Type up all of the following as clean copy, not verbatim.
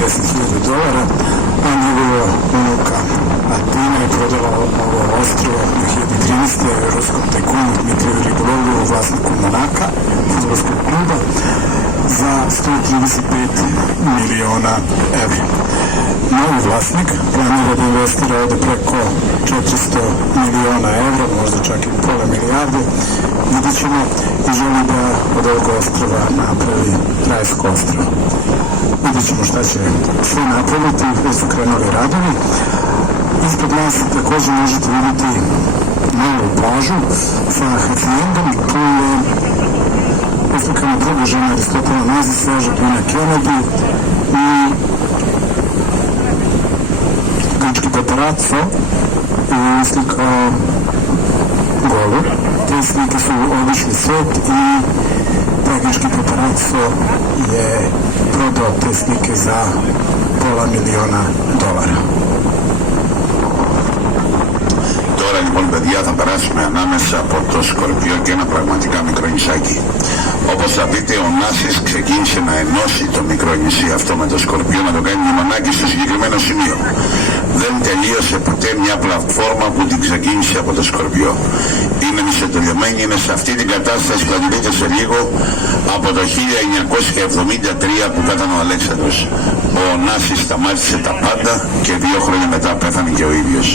$50.000, a njegova unuka Atina je prodala ovo ostrvo 2013. ruskom tajkunu Dmitriju Ribolovljevu, vlasniku Monaka, fudbalskog kluba, za $135 miliona. Novi vlasnik planira da investira ovde preko $400 miliona, možda čak i pola milijarde, vidjet ćemo, i želi da od ovog ostrva napravi rajsko ostrvo. Vidjet ćemo šta će sve napraviti, već su krenuli radovi. Ispod nas takođe možete vidjeti novu plažu sa hacijendom, tu je uslikana druga žena Aristotela Onazisa, Jacqueline Kennedy, i grčki paparazzo je uslikao golu. Te slike su obišli svet i taj grčki paparazzo je prodao te slike za $500 miliona. Τώρα λοιπόν παιδιά θα περάσουμε ανάμεσα από το Σκορπιό και ένα πραγματικά μικρό νησάκι. Όπως θα δείτε, ο Νάσης ξεκίνησε να ενώσει το μικρό νησί αυτό με το Σκορπιό, να το κάνει λιμανάκι στο συγκεκριμένο σημείο. Δεν τελείωσε ποτέ μια πλατφόρμα που την ξεκίνησε από το Σκορπιό. Είναι μισοτελειωμένη, είναι σε αυτή την κατάσταση που θα την δείτε σε λίγο από το 1973 που ήταν ο Αλέξανδρος. Ο Νάσης σταμάτησε τα πάντα και 2 χρόνια μετά πέθανε και ο ίδιος.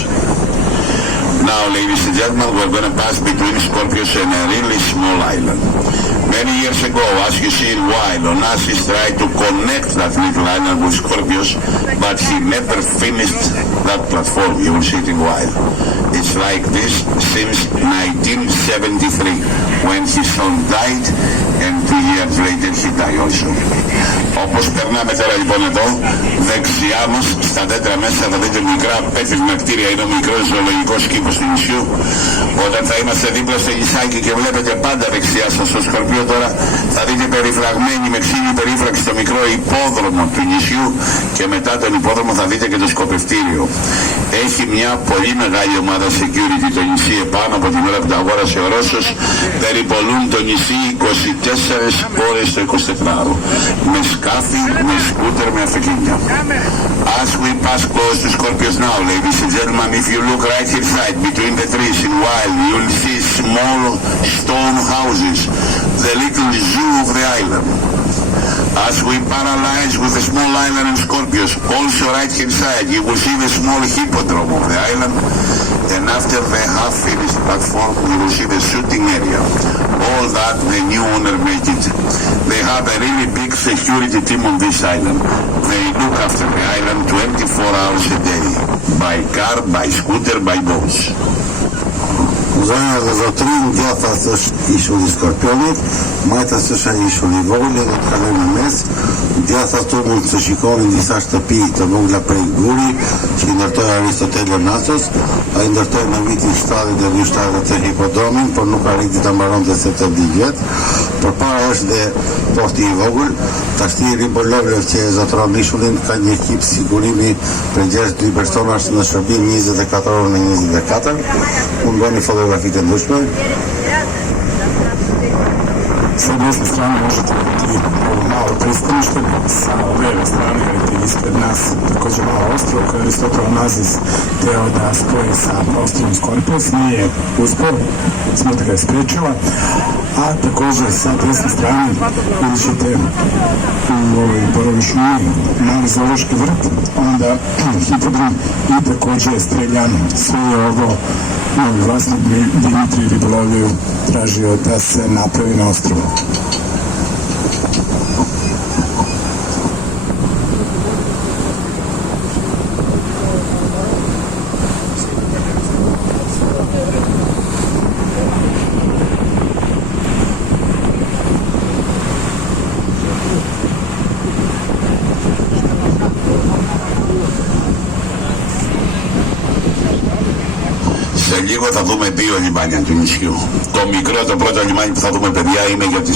Now, ladies and gentlemen, we're going to pass between Scorpios and a really small island. Many years ago, as you see in Wild, Onassis tried to connect that little island with Scorpios, but he never finished that platform. You will see it in Wild. It's like this since 1973, when his son died, and 2 years later he died also. Όπως περνάμε τώρα λοιπόν εδώ, δεξιά μας, στα τέτρα μέσα θα δείτε μικρά πέτριγνα κτίρια, είναι ο μικρός ζωολογικός κήπος του νησιού. Όταν θα είμαστε δίπλα στο νησάκι και βλέπετε πάντα δεξιά σας στο Σκορπιό τώρα, θα δείτε περιφραγμένη με ξύλινη περίφραξη το μικρό υπόδρομο του νησιού και μετά τον υπόδρομο θα δείτε και το σκοπευτήριο. Έχει μια πολύ μεγάλη ομάδα security το νησί επάνω από την ώρα που το αγόρασε ο Ρώσος. Περιπολούν το νησί 24 ώρες το 24ωρο. Με σκάφη, με σκούτερ, με αυτοκίνητα. As we pass close to Scorpios now, ladies and gentlemen, if you look right here side between the trees in Wild, you'll see small stone houses, the little zoo of the island. As we paralyze with the small island in Scorpios, also right here side, you will see the small hippodrome of the island, and after the half-finished platform, you will see the shooting area. All that the new owner made it. They have a really big security team on this island. They look after the island 24 hours a day, by car, by scooter, by boats. Zonja za 3 djata sësh ishulli Skorpionit, majta sësh a ishulli vogël dhe të kalojmë në mes. Djata tu mund të shikonin disa shtëpi të vogla prej guri që i ndërtoi Aristotele Onassos. Ai ndërtoi në vitin 70 të hipodromin, por nuk arriti ta mbaronte se të 10 vjet. Përpara është dhe porti i vogël. Tashti Ribolovlev që e zotëron ishullin ka një ekip sigurimi për 62 personash në shërbim 24 orë në 24. Unë bëni fotografi të ndryshme. Sa desne strane možete vidjeti ovo malo pristanište, sa leve strane vidite ispred nas također malo ostrvo koje je Aristotel Onassis teo da spoji sa ostrovom Skorpios, nije uspeo, smrti ga je spriječila, a također sa desne strane vidjet ćete u ovoj borovoj šumi mali zoološki vrt, onda hipodrom i također streljan. Sve je ovo novi vlasnik Dimitrij Ribolovljev tražio da se napravi na ostrovu. Σε λίγο θα δούμε 2 λιμάνια του νησιού. Το μικρό, το πρώτο λιμάνι που θα δούμε παιδιά είναι για τις